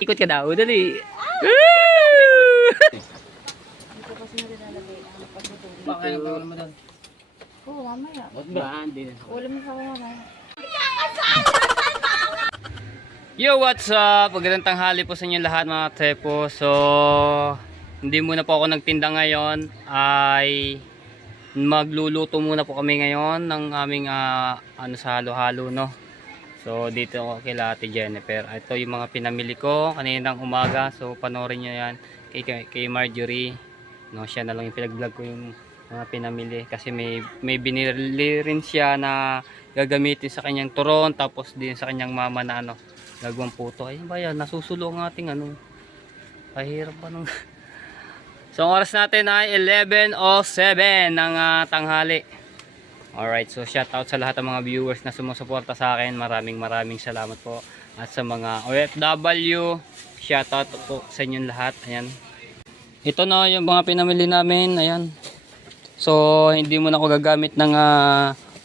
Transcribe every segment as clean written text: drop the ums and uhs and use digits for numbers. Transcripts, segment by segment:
Ikot ka daw, dali. Dito kasi nalalagay ang pagtutulog. Bakit ang tawal mo doon? Oo, mamaya. Hindi. Ulam mo sa mamaya. Yo, what's up? Magandang tanghali po sa inyo lahat mga tepo. So, hindi muna po ako nagtinda ngayon. Ay magluluto muna po kami ngayon ng aming ano sa halo-halo, no. So, dito ako kay Ate Jennifer. Ito yung mga pinamili ko kaninang umaga. So, panoorin niyo yan kay Marjorie. No, siya na lang yung pinag-vlog ko yung mga pinamili kasi may binili rin siya na gagamitin sa kanyang turon, tapos din sa kanyang mama na ano, gagawang puto. Ayun ba yan, nasusulo ang ating ano, pahirap pa nung so ang oras natin ay 11:07 ng tanghali. Alright, so shout out sa lahat ng mga viewers na sumusuporta sa akin, maraming salamat po. At sa mga OFW, shout out po sa inyong lahat. Ayan, ito na yung mga pinamili namin. Ayan, so hindi mo na ako gagamit ng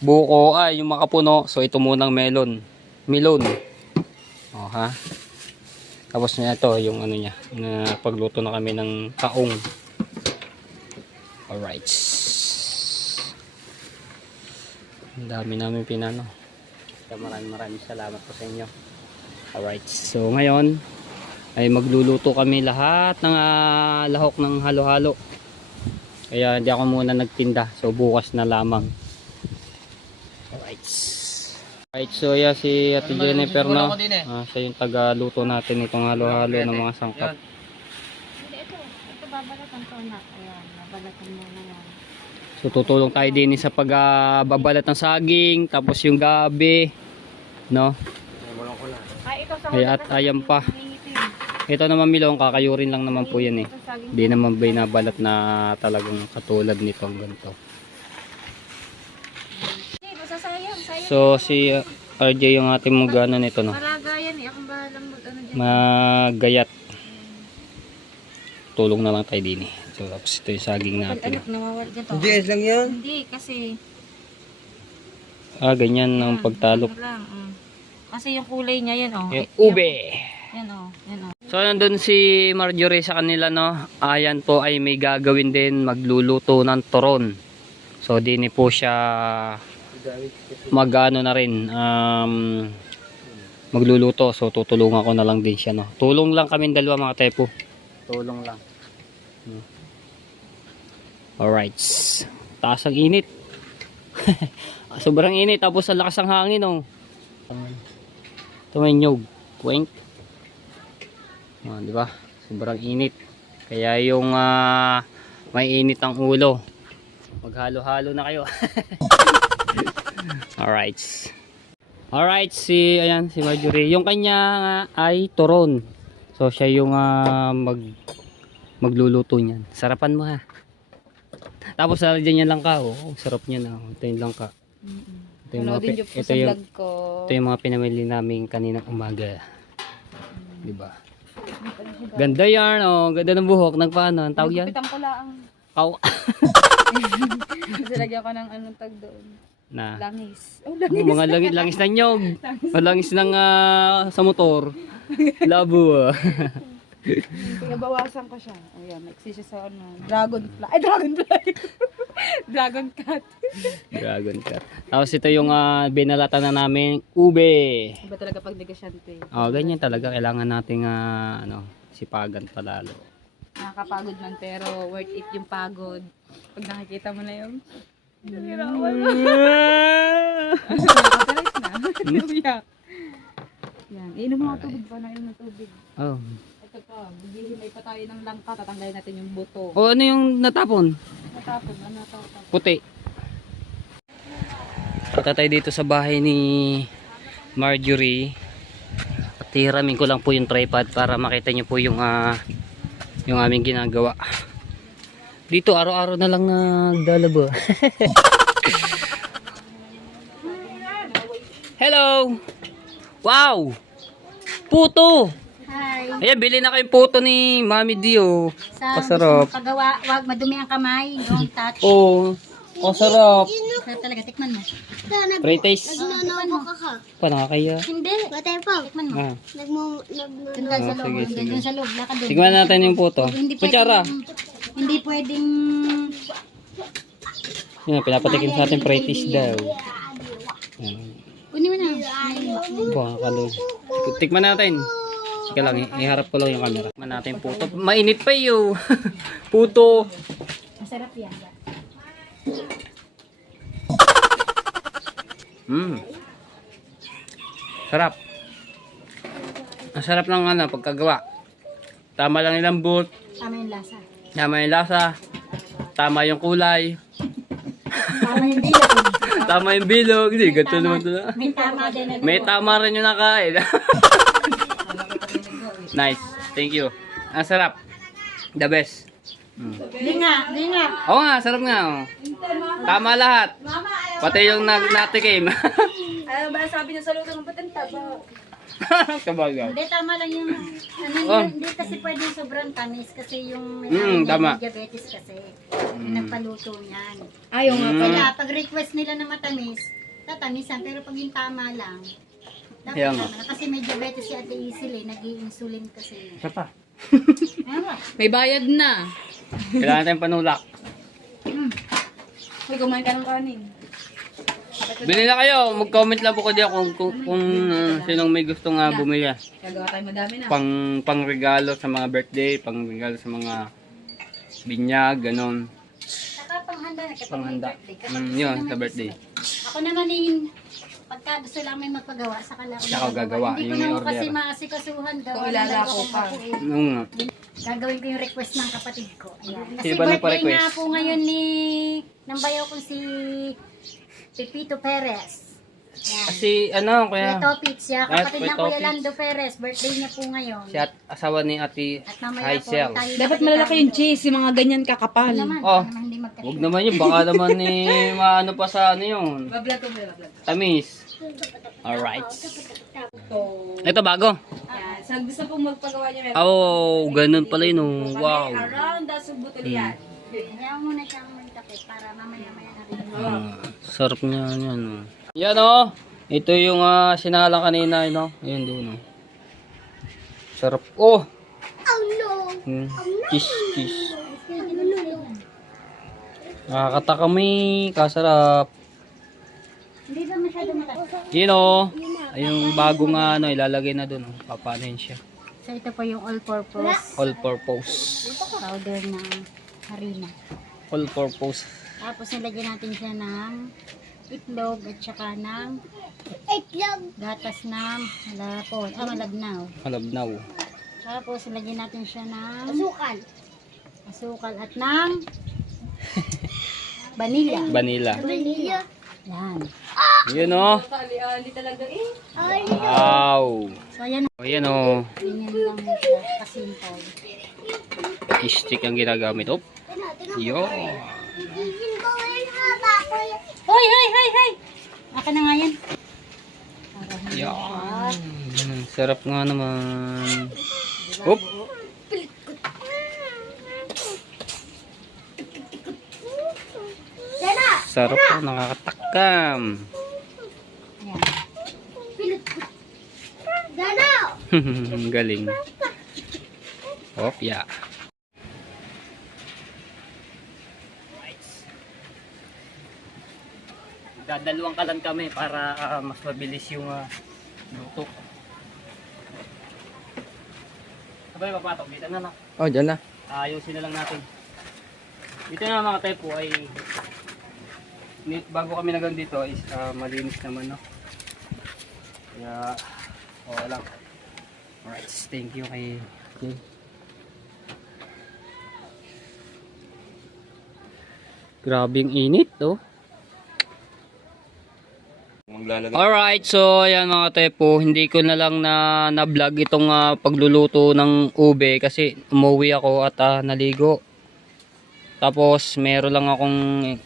buko, yung makapuno. So ito munang melon. Oh, ha. Tapos na ito yung ano niya, na pagluto na kami ng kaong. Alright. Ang dami namin pinano. Maraming salamat po sa inyo. Alright. So ngayon ay magluluto kami lahat ng lahok ng halo-halo. Kaya hindi ako muna nagtinda. So bukas na lamang. Alright. Alright, so yeah, si Ate Jennifer, no? Siya yung taga-luto natin itong halo-halo ng mga sangkap. Hindi, ito babalatan to na. Ayan, babalatan mo na yan. So tutulong tayo din sa pagbabalat ng saging, tapos yung gabi, no? Ay, ikaw sa At ayan pa. Ito naman milong, kakayurin lang naman po yan eh. Hindi naman binabalat na talagang katulad nito ang ganito. So si RJ yung ating magano nito, no? Malagayan eh, akong bahalang mag-ano dyan. Magayat. Tulong na lang tayo din eh. So tapos ito yung saging natin. Anak, nawawal dyan to. GS lang yan? Hindi, kasi Ganyan ang pagtalok. ano lang, kasi yung kulay niya yan, oh. Yung ube. Yan, oh. Yan, oh. So nandun si Marjorie sa kanila, no? Ayan po ay may gagawin din, magluluto ng turon. So dini po siya magano na rin, magluluto. So tutulungan ko na lang din siya, no? Tulong lang kami dalawa mga tepo. Tulong lang. Alright. Taas ang init. Sobrang init, tapos ang lakas ang hangin, oh. Ito may nyog. Puwing. Di ba? Sobrang init. Kaya yung may init ang ulo. Maghalo-halo na kayo. Alright. Alright, si Marjorie. Yung kanya ay turon. So siya yung magluluto niyan. Sarapan mo, ha. Tapos dyan yan lang ka. Oh, sarap niya na. Ito yung lang ka. Ito yung mga pinamili namin kaninang umaga. Diba? Ganda yan, oh. Ganda ng buhok. Nagpaano? Ang tawag yan? Pitang ko lang. Kaw. Lagyan ko ng anong tag doon. Na. Langis. Oh, Mga langis na nyog. Langis ng sa motor. Labo. Pinabawasan ko siya. Ayan, nagsisi sa ano. Dragonfly. Ay, dragonfly. Dragon cat. Dragon cat. Tapos ito yung binalatan na namin ube. Iba talaga pag negosyante. Ganyan talaga. Kailangan nating sipagan palalo. Nakakapagod man pero worth it yung pagod. Pag nakikita mo na yung yan, inom mo tubig pa na inom ng tubig. Oh. Ito pa, bibihimay pa tayo ng langka, tatanggalin natin yung buto. Ano yung natapon? Natapon, ano natapon? Puti. Punta tayo dito sa bahay ni Marjorie. At hiramin ko lang po yung tripod para makita nyo po yung aming ginagawa. Dito araw-araw na lang nagdalaba. Hello! Wow! Puto! Hi! Ayan, bili na kayong puto ni Mami Dio. Sa Pasarap. paggawa, wag madumi ang kamay, don't touch. Oh, Oh, sarap. Sarap talaga, tikman mo. Pre-taste. Tikman mo. Pa, nakakaya. Hindi. Tikman mo. Ah. Dun ka sa Oh, loob. sige, sige. Dun sa loob. Lakad dun. Tignan natin yung puto. Kutsara. Hindi pwedeng... Yun, pinapatikin sa atin pre-taste daw. Yan. Kunin mo na. Bakalo. Tikman natin. Sige lang, iharap ko lang yung camera. Tikman natin yung puto. Mainit pa yun. Puto. Masarap yan. Sarap. Ang sarap ng ano, pagkagawa. Tama lang yung lambot. Tama yung lasa. Tama yung lasa. Tama yung kulay. Tama yung bilog. Tama yung bilog. Hindi, ganito naman ito na. May tama din na. May tama rin yung nakain. Nice. Thank you. Ang sarap. The best. Di nga. Oo nga, sarap nga. Oh. Tama lahat. Pati yung natikim. Ayaw ba sabi niya sa luto ng patenta ba? Kabagay. Hindi, tama lang yung... Ano, Oh. Hindi kasi pwedeng sobrang tamis kasi yung may tama. diabetes kasi. Yung nagpaluto niyan. Ayaw nga. Kaya pag request nila na matamis, tatamisan. Pero pag yung tama lang, dapat Kaya nga. tama lang. Kasi may diabetes si Ate Isil eh. Nag-i-insulin kasi. Isa pa. Ano? May bayad na. Kailangan tayong panulak. Uy, kumain ka ng kanin. Bili na kayo. Mag-comment lang po kayo kung sinong may gustong bumili. Gagawa tayo madami na. Pang regalo sa mga birthday, pang regalo sa mga binyag, ganon. Saka panghanda na kapag Panghanda. may birthday. Kapag gusto Yun, naman sa birthday. Ako naman pagka gusto lang may magpagawa, saka lang ako Saka ako gagawa. Hindi ko Yung na order. kasi maasikasuhan daw. Kung ilalako pa. Nung nga. Gagawin ko yung request ng kapatid ko. Ayan. Kasi Sino ba birthday nagpa-request? nga po ngayon ng bayaw ko si Pepito Perez. Ayan. Kasi ano, Kuya kaya Topit siya, kapatid Kuya ng Kuya Topit. Lando Perez. Birthday niya po ngayon. si asawa ni Ate At mamaya po Haisel. tayo Dapat malalaki yung cheese, yung mga ganyan kakapal. Naman, Oh. naman hindi magkasya. Huwag naman yun, baka naman maano pa sa ano yun. Bablog ko, bablog. Tamis. Alright. So, Ito bago. yan. Sa gusto pong magpagawa niya, meron. Oh, ganun pala yun. Oh. Wow. Around the Subutulian. Kaya muna siyang magtapit para mamaya-maya na rin. Sarap niya yan. Oh. Yan oh. Ito yung sinala kanina, no? Yun doon. Oh. Sarap. Oh! Kiss, kiss. Nakakatakami. Kasarap. Hindi ba masyado mataas? Yun oh. Ay, yung bagong ano, ilalagay na doon. Oh. Papanin siya. So ito po yung all-purpose All purpose. powder na harina. All purpose. Tapos nilagyan natin siya ng itlog at saka ng gatas na malabnaw. Malabnaw. Tapos nilagyan natin siya ng asukal at ng vanilla. Vanilla. Yan. Yun oh. Ali talaga eh. Wow. So ayan, O yan oh. ganyan lang siya kasimple. Stick ang ginagamit. Oh. Yo. Hoy! Aka na nga yan. Para hindi Yan. Sarap nga naman. Oop. Sarap po, nakakatakam. Ayan. Galing. Op, yeah. Dadalawang kalan kami para mas mabilis yung luto. Sabay papatok, dito na na. Oh, dyan na. Ayusin na lang natin. Dito na mga typo ay bago kami nagang dito is malinis naman, no. Kaya okay lang. Alright, thank you kay Jay. Grabing init, oh. Alright, so ayan mga tepo, hindi ko na lang na-vlog itong pagluluto ng ube kasi umuwi ako at naligo. Tapos meron lang akong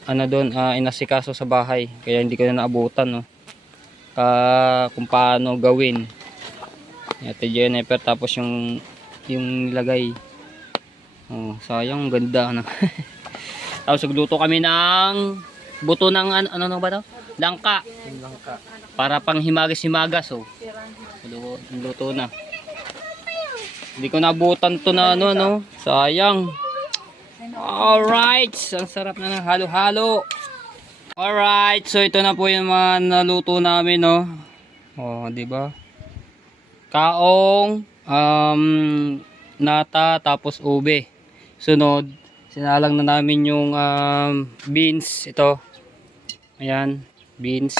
ano doon, inasikaso sa bahay, kaya hindi ko na naabutan, no. Kung paano gawin. Ito Jennifer, tapos yung nilagay. Oh, sayang, ganda na. Tapos nagluto kami ng buto ng ano na ba to? Langka. Para pang himagas-himagas, oh. Luto na. Hindi ko nabutan to na ano, no? Sayang. Alright. Ang sarap na ng halo-halo. Alright. So, ito na po yung mga naluto namin, no? Oh, di ba? Kaong, nata, tapos ube. Sunod, sinalang na namin yung beans. Ito. Ayan, beans.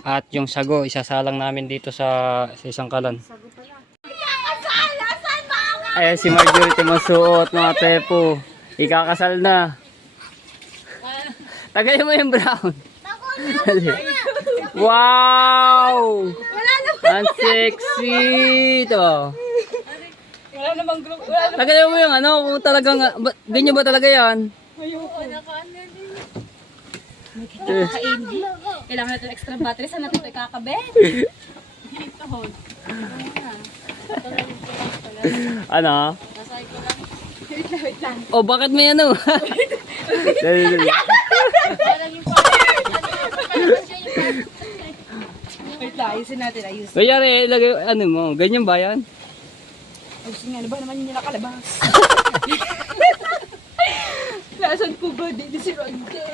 At yung sago, isasalang namin dito sa isang kalan. Ayan si Marjorie Timasuot, mga tepo. Ikakasal na. Tagay mo yung brown. Wow! Ang sexy ito. Wala namang group. Tagay mo yung ano, kung talagang, ganyan ba talaga yan? Kailangan natin extra battery. Saan natin ito ikakabit? Ano? Wait lang. Oh, bakit may ano? Dali, dali. Wait lang, ayusin natin. Ayusin. Kanyari, lagay, ano mo, ganyan ba yan? Ayusin nga, ano ba naman yung nakalabas? Lasan po ba? Di si Ronde.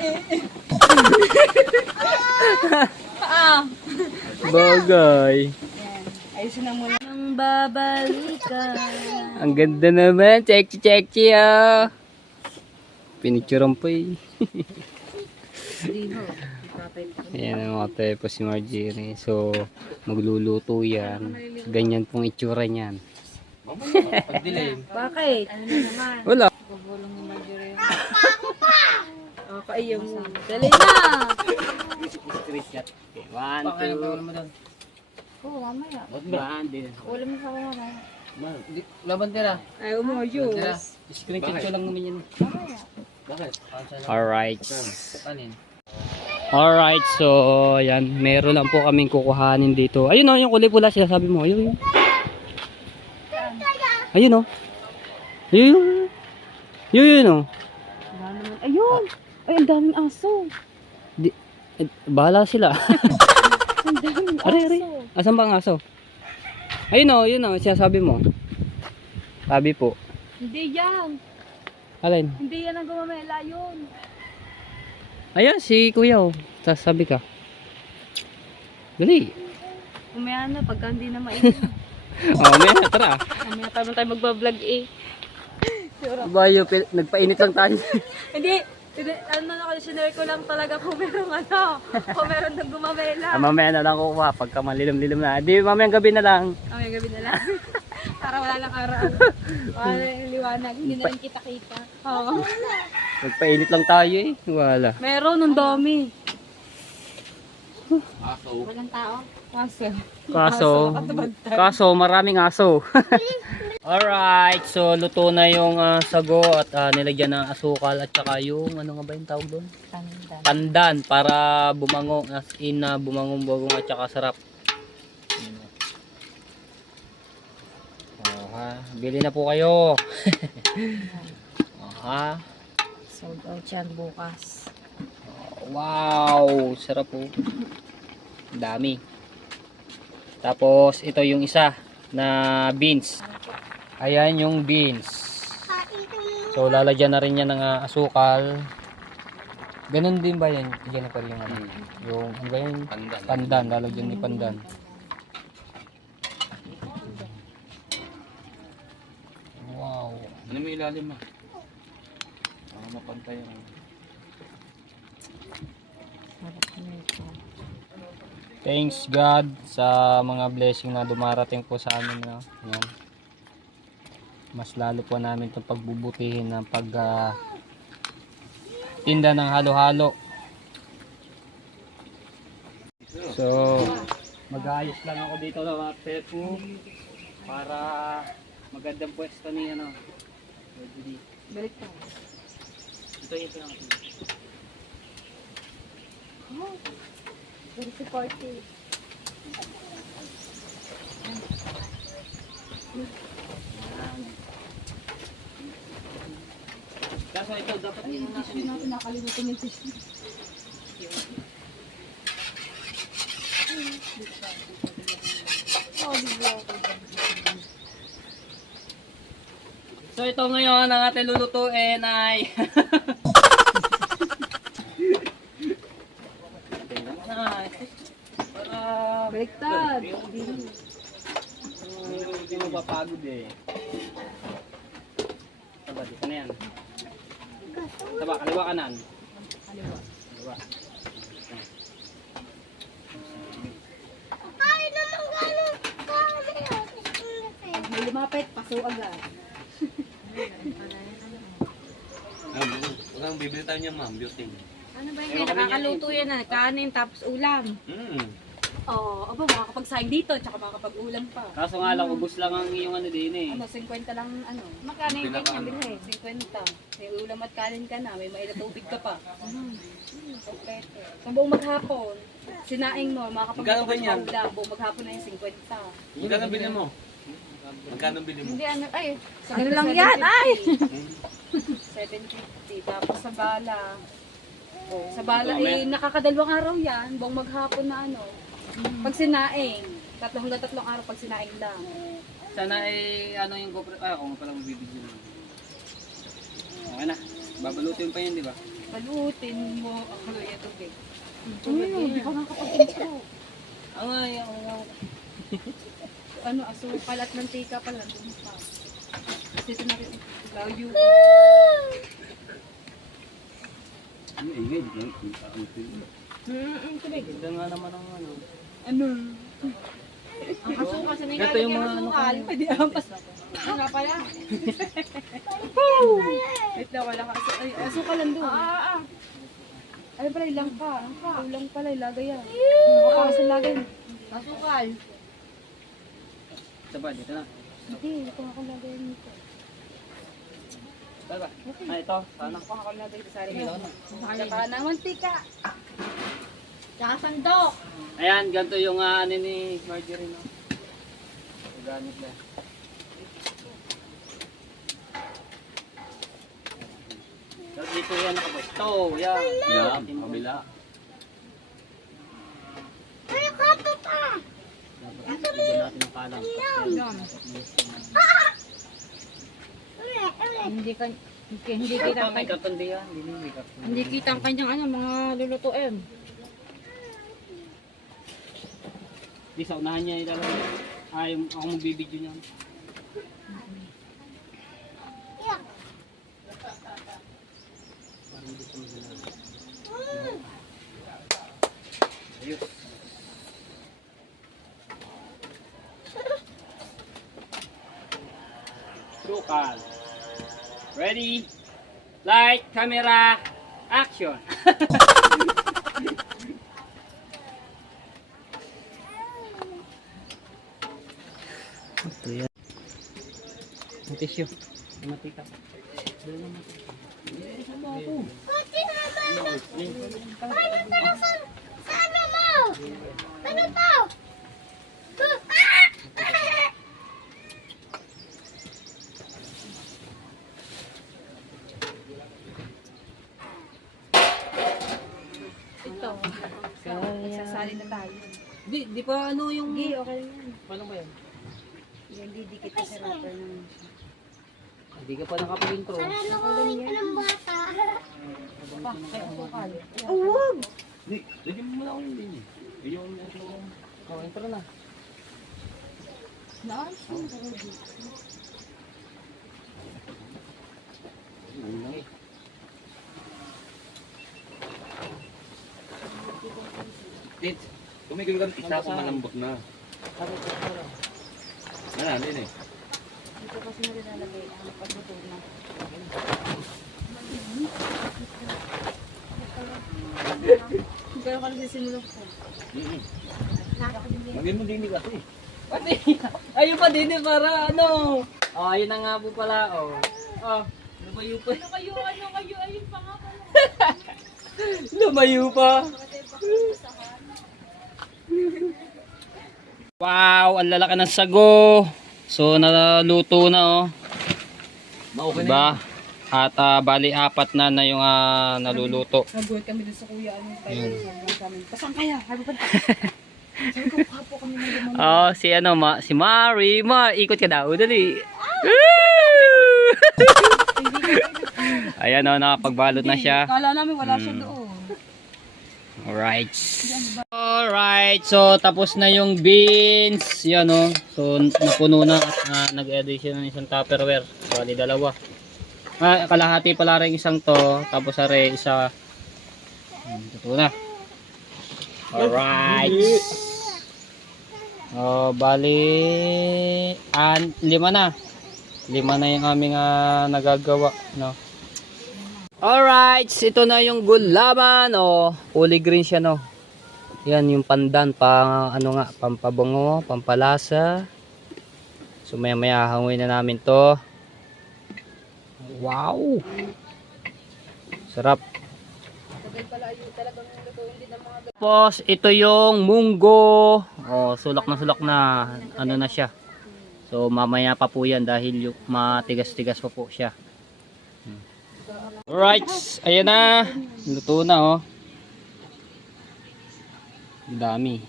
Bagay. Yan. Ayusin na muna. Nang babalikan. Ang ganda naman. Checky ah. Pinicturean pa eh. Ayan ang mga tepo si Marjorie. So, magluluto yan. Ganyan pong itsura niyan. Bakit? Ano na naman? Wala. Kakaiyang mo. Dali na! Screenshot. Okay, 1, 2. Oo, mamaya. Bandi. Wala mo sa mamaya. Laban tira. Ayaw mo, Diyos. Screenshot ko lang naman yan. Mamaya. Bakit? Alright. Kanin. Alright, so yan, meron lang po kaming kukuhanin dito. Ayun o, yung kulay pula siya, sabi mo. Ayun. Ayun o. Ayun. Yun o. Wala naman. Ayun! Ay, ang daming aso. Bahala sila. Ang daming aso. Are. Asan ba ang aso? Ayun o, yun o, siya sabi mo. Sabi po. Hindi yan. Alin? Hindi yan ang gumamela yun. Ayun, si kuya o. Tapos sabi ka. Dali. Umaya na, pagka hindi na mainit. May tara. Umaya tayo magbablog eh. Bayo, nagpainit lang tayo. Hindi, ano na ako, sinare ko lang talaga kung meron kung meron nang gumamela. Mamaya na lang kukuha pagka malilim-lilim na. Di, mamayang gabi na lang. Mamaya gabi na lang. Para wala lang araw. Wala lang liwanag, hindi na rin kita-kita. Oo. Nagpainit lang tayo eh. Wala. Meron, ang dami. Walang tao. Kaso maraming aso. Alright, so luto na yung sago at nilagyan ng asukal at saka yung ano nga ba yung tawag doon? Pandan para bumango, as in bumangong-bagong at saka sarap. Bili na po kayo. Sold out yan bukas. Wow, sarap po. Dami. Tapos ito yung isa na beans. Ayan yung beans. So lalagyan na rin yan ng asukal. Ganun din ba yan? Diyan na pa rin yung ano. Yung ano ba yun? Pandan. Lalagyan ni pandan. Wow. Ano may ilalim ah? Mapantay ang... Thanks God sa mga blessing na dumarating po sa amin. No? Yan. Mas lalo po namin itong pagbubutihin ng tinda ng halo-halo. So, mag-aayos lang ako dito na mga tepo para magandang pwesto ni ano. Balik tayo. Ito yung pinaka. Very supportive. Kaso ito dapat yung Tissue natin, nakalimutan yung tissue. So ito ngayon ang ating lulutuin ay Baliktad. hindi mo papagod eh. Taba, dito na yan. Taba, kaliwa kanan. Kaliwa. May lumapit, paso agad. Huwag bibili tayo niya, ma'am. Beauty. Ano ba yun? Nakakaluto yan na. Kanin tapos ulam. Oo, aba, makakapagsayang dito, tsaka makakapag-ulam pa. Kaso nga lang, ubos lang ang iyong ano din eh. Ano, 50 lang, ano. Magkano yung ganyan, bilhin? 50. May ulam at kanin ka na, may mailat tubig ka pa. Kompleto. Kung buong maghapon, sinaing mo, makakapag-ulam Magkano ganyan? ulam, buong maghapon na yung 50. Magkano bili mo? Magkano bili mo? Hindi, ano, ay, ano lang yan, ay! 750, tapos sa bala. Oh, sa bala, eh, nakakadalawang araw yan, buong maghapon na ano. Pag sinaing, hanggang 3 araw pag sinaing lang. Sana eh, ano yung GoPro, kung palang mabibigyan mo. Okay na, babalutin pa yun, di ba? Balutin mo ang kuya tubig. Hindi ka nakakapag-intro. Ang ay, Ano, asukal at mantika pala, dun pa. Kasi ito na rin, layu. Ang ingay. Tubig. ganda nga naman ang ano. Ano? Ang asukal, sa may Ito yung mga ano asukal. Pwede ampas. Ano nga pala? Wait na, wala ka. Ay, asukal lang doon. Ay pala, ilang ka. Ulang pala, ilagay yan. Kasi lagay. Asukal. Ito ba, dito na. Hindi, ito ako lagay nito. Ito ba? Ito, sana. Ako ako lagay sa sarili. Saka na mantika. Saka sandok. Ayan, ganito yung ano ni Marjorie, no? Organic na. So, dito yan nakapwesto. Yan. Yan, kabila. Dapat bigyan natin ng kalang. Hindi kita May katundi yan. May katundi. hindi kita ang kanyang ano mga lulutuin. Di sa unahan niya ilalagay. Ako magbibidyo niyan. Parang gusto mo sila. Ayos. Sukal. Ready? Light, camera, action! Ito yan. Ang tissue. Matika. Ito. Nagsasali na tayo. Di pa ano yung... Hindi, okay yan. Paano ba yan? Hindi dikit sa wrapper ng... Hindi ka pa nakapag-intro. Pa, kaya asukal. Hindi, lagyan mo muna ako yung din. Yung Oh, intro na. Naan? Tit, tumigil ka isa kung malambot na. Ano, din eh. Dito kasi na nilalagay ang pagluto na. Kaya ka nagsisimulong ko. Magin mo din kasi. Pati, ayun pa din eh, para ano. Oh, ayun na nga po pala, oh. Oh, lumayo pa. Ayun pa nga pala. Lumayo pa. Wow, ang lalaki ng sago. So, naluto na, oh. Okay na Diba? At bali 4 na yung naluluto. Nagulat kami dun sa kuya. Ano tayo sa amin. Pasang kaya? Sabi pa Oh, si ano, si Mari. Ikot ka daw. Dali. Ayan o, nakapagbalot na siya. Kala namin wala siya doon. Alright. Alright, so tapos na yung beans. Yan o. So napuno na at nag-edit siya ng isang Tupperware. Bali dalawa. Kalahati pala rin isang to. Tapos are isa. Ito na. Alright. Oh, bali 5 na. 5 na yung aming nagagawa, no. Alright, ito na yung gulaman, oh. Kulay green siya, no. Yan yung pandan, pampabango, pampalasa. So maya-maya hanguin na namin to. Wow. Sarap. Tapos ito yung munggo. Oh, sulak na ano na siya. So mamaya pa po yan dahil yung matigas-tigas pa po siya. Alright, ayan na. Luto na oh. Ang dami.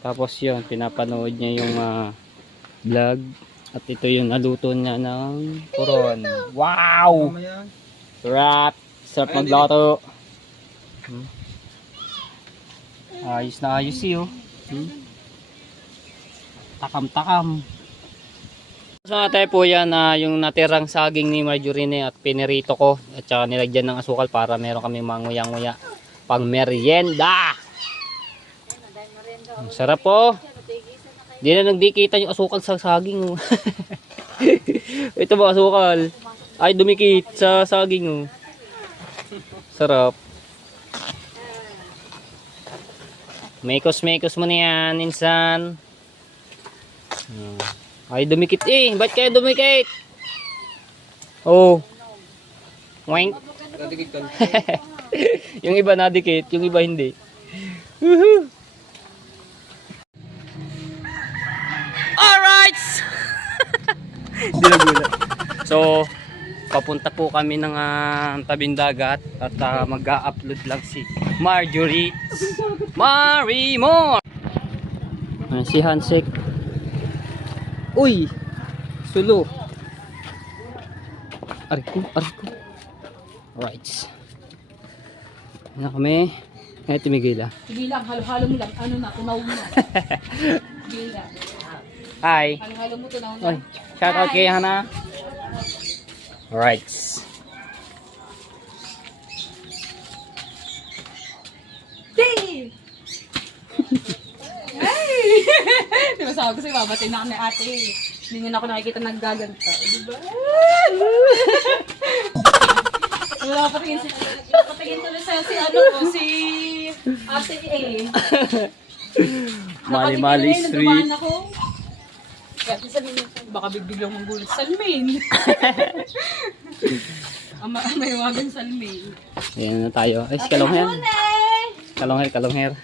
Tapos yun, pinapanood niya yung vlog. At ito yung naluto niya ng puron. Wow! Sarap! Sarap magluto. Ayos na ayos siyo. Takam-takam. So natin po yan yung natirang saging ni Marjorie at pinirito ko at saka nilagyan ng asukal para meron kami manguya-nguya pang merienda. Ang sarap po. Di na nagdikita yung asukal sa saging. Oh. Ito ba asukal? Ay dumikit sa saging. Oh. Sarap. Mekos-mekos mo na yan, insan. Ay, dumikit eh. Ba't kayo dumikit? Oh. Wink. Yung iba nadikit, yung iba hindi. Woohoo! Alright! Gula-gula. So, papunta po kami ng tabing dagat at mag-a-upload lang si Marjorie. Marimor! Si Hansek. Uy! Sulo. Ariko. Alright. Na kami. Ngayon tumigila. Sige lang, halo-halo mo lang. Ano na, tunaw mo. Sige lang. Hi. Halo-halo mo, tunaw na. Oy, shout out kay Hana. Alright. Dave! Diba sabi ko sa'yo, babatay na kami ate. Hindi nyo na ako nakikita naggaganta. Diba? Wala ka patingin tuloy sa si ate eh. Mali-mali street. Nakatingin ako. Kasi sabihin nyo, baka biglang manggulit. Salmin! May wagang salmin. Ayan na tayo. Ay, si Kalongher. Kalongher.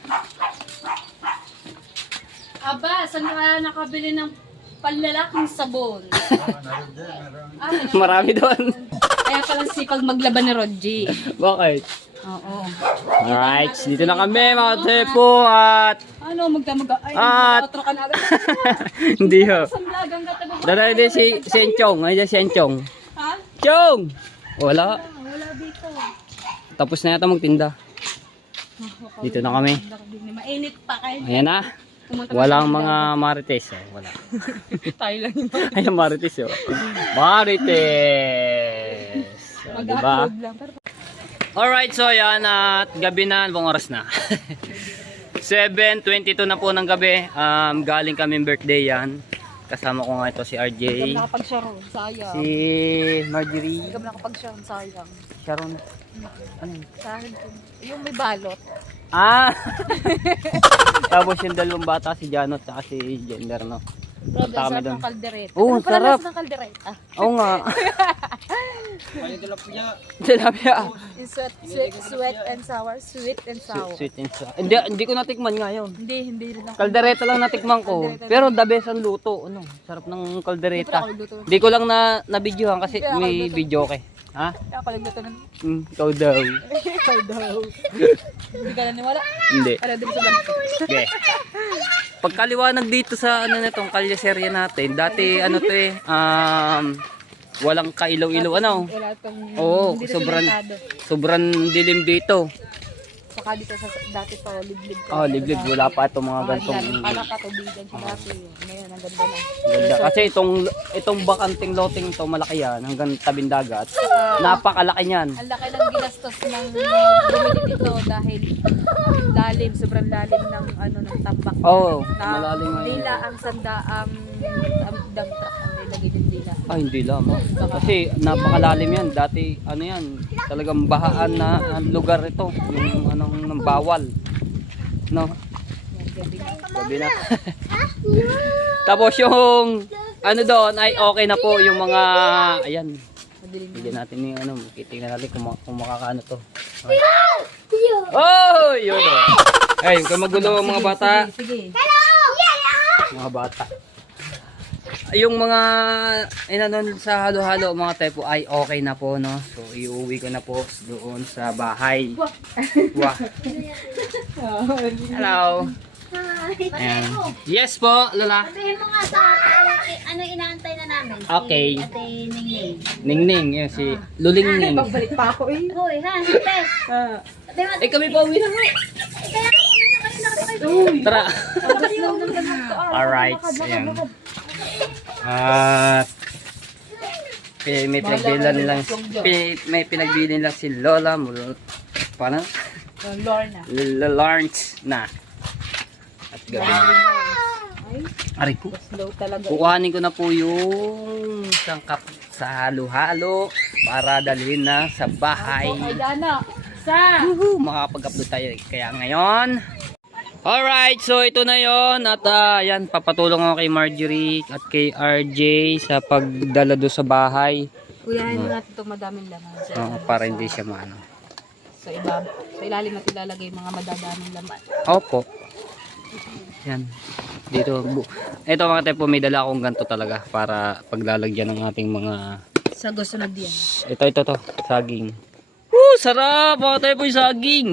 Aba, saan ka nakabili ng panlalaking sabon? Marami doon. Kaya pala sipag maglaban ni Rodji. Bakit? Oo. Alright, dito na kami mga tepo at Ano, magdamaga. Ay, At- otro ka na agad. hindi ho. Isang lagang katagong. Dada din si Enchong. Ay, si Enchong. Ha? Chong! Wala. Wala dito. Tapos na yata magtinda. Dito na kami. Mainit pa kayo. Ayan na. Walang mga marites. Oh. Wala. Tayo lang yung Ayan marites. Oh. Marites. So, diba? mag-upload lang. Pero Alright, so yan at gabi na. Anong oras na? 7:22 na po ng gabi. Galing kami birthday yan. Kasama ko nga ito si RJ. hindi ka nakapag-sharon. Sayang. Si Marjorie. Hindi ka nakapag-sharon. Sayang. Sharon. Ano yun? Sa akin, yung may balot. Ah! Tapos yung dalawang bata, si Janot at si Gender, no? Grabe, Punta kami sarap doon. ng kaldereta. Oo, Ano pala sarap. lasa ng kaldereta? Oo nga. Tilapia. Yung sweet and sour. Sweet and sour. Sweet and sour. Hindi ko natikman ngayon. Hindi rin ako. Kaldereta lang natikman ko. Pero the best ang luto. Ano? Sarap ng kaldereta. Hindi ko lang na videohan kasi may video okay. Ha? Kaya pala nagluto ng... Ikaw daw. Ikaw daw. Hindi ka naniwala? Hindi. Para din sa blanco. Okay. Pagkaliwanag dito sa ano nitong kalyeserya natin, dati ano to eh, walang kailaw-ilaw ano. Wala itong... Oo, hindi na sobrang simentado. sobrang dilim dito. Saka dito sa dati pa, liblib ka. Oh, liblib, wala pa itong mga gantong Pala katubigan siya dati. Ngayon, ang ganda na. ganda. Kasi itong bakanting loting to malaki yan hanggang tabing dagat. Napakalaki niyan. Ang laki ng ginastos ng bumili dito dahil lalim, sobrang lalim ng ano ng tambak. Oo, Na malalim nga yun. dila ang sandaang dump truck ang nilagay ng dila. Ay, hindi lamang. Kasi napakalalim yan. Dati, ano yan, talagang bahaan na lugar ito. Yung anong ng bawal. No? Gabi na. Tapos yung, ano doon, ay okay na po yung mga, ayan. Madilim na. Bigyan natin yung ano, titingnan natin kung makakaano to. Okay. Oh, yun o. Ay, kung magulo ang mga bata. Sige. Mga bata. Yung mga inanon sa halo-halo mga tepo ay okay na po no. So iuwi ko na po doon sa bahay. Wah. Hello. Ayan. Yes po, Lola. Sabihin mo nga sa ano inaantay na namin. Okay. Si Ate Ningning. Ningning, yun si Lulingning. Pagbalik pa ako eh. Hoy, ha, Pes. Ate mo. Eh kami pa uwi na nga. Kaya ako uwi na kayo nakasakay. Tara. Alright. Ayan. At may pinagbili nilang may pinagbili nilang si Lola mula paano? Lorna. Lawrence na. At gabi. Aray ko. Slow talaga. Kukuhanin ko na po yung sangkap sa halo-halo para dalhin na sa bahay. Ay, Dana. Sa. Woohoo! Makakapag-upload tayo kaya ngayon. Alright, so ito na yon at yan, papatulong ako kay Marjorie at kay RJ sa pagdala do sa bahay. Kuyahin mo natin itong madaming laman. Para hindi siya maano. Sa ilalim natin ilalagay yung mga madadaming laman. Opo. Yan. Dito. Ito mga tepo, may dala akong ganito talaga para paglalagyan ng ating mga... Sa gusto na diyan. Ito to. Saging. Sarap! Mga tepo yung saging.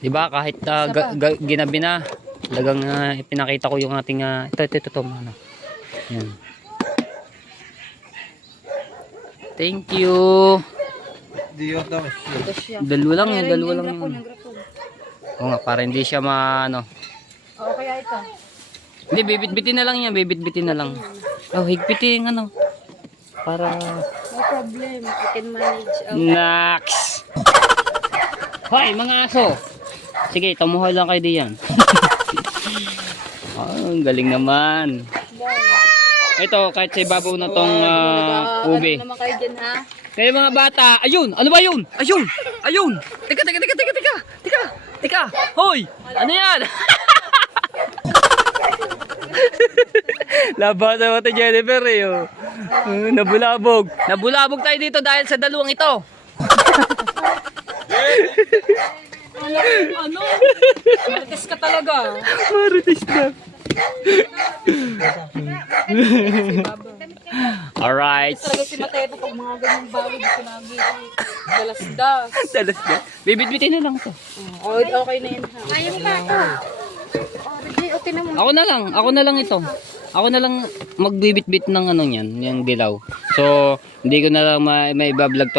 Diba kahit ginabi na, dagang pinakita ko yung ating ito ano. Yan. Thank you. Ito siya. Dalawa lang yan, dalawa lang Yung yun. grapon. Oo nga, para hindi siya maano. Oo, kaya ito. Hindi, bibit-bitin na lang yan, bibit-bitin na lang. Oh, higpitin ano. Para No problem. I can manage. Nax. Hoy, mga aso. Sige, tumuhay lang kayo diyan. Ang galing naman. Ito, kahit sa ibabaw na tong ube. Ano naman kayo dyan, ha? Kayo mga bata, ayun! Ano ba yun? Ayun! Ayun! Teka! Hoy! Ano yan? Laban na mata Jennifer eh. Oh. Nabulabog. Nabulabog tayo dito dahil sa dalawang ito. Ano? Marites ka talaga. Marites na. Alright. Talaga si Mateo pag mga ganyang bawid sinagi. Dalas-das. Dalas na. Bibit-bitin na lang ito. Okay na yan, ha? Kaya mo ba ito? Ako na lang ito. Ako na lang magbibit-bit ng ano niyan, yung dilaw. So, hindi ko na lang maibablog to.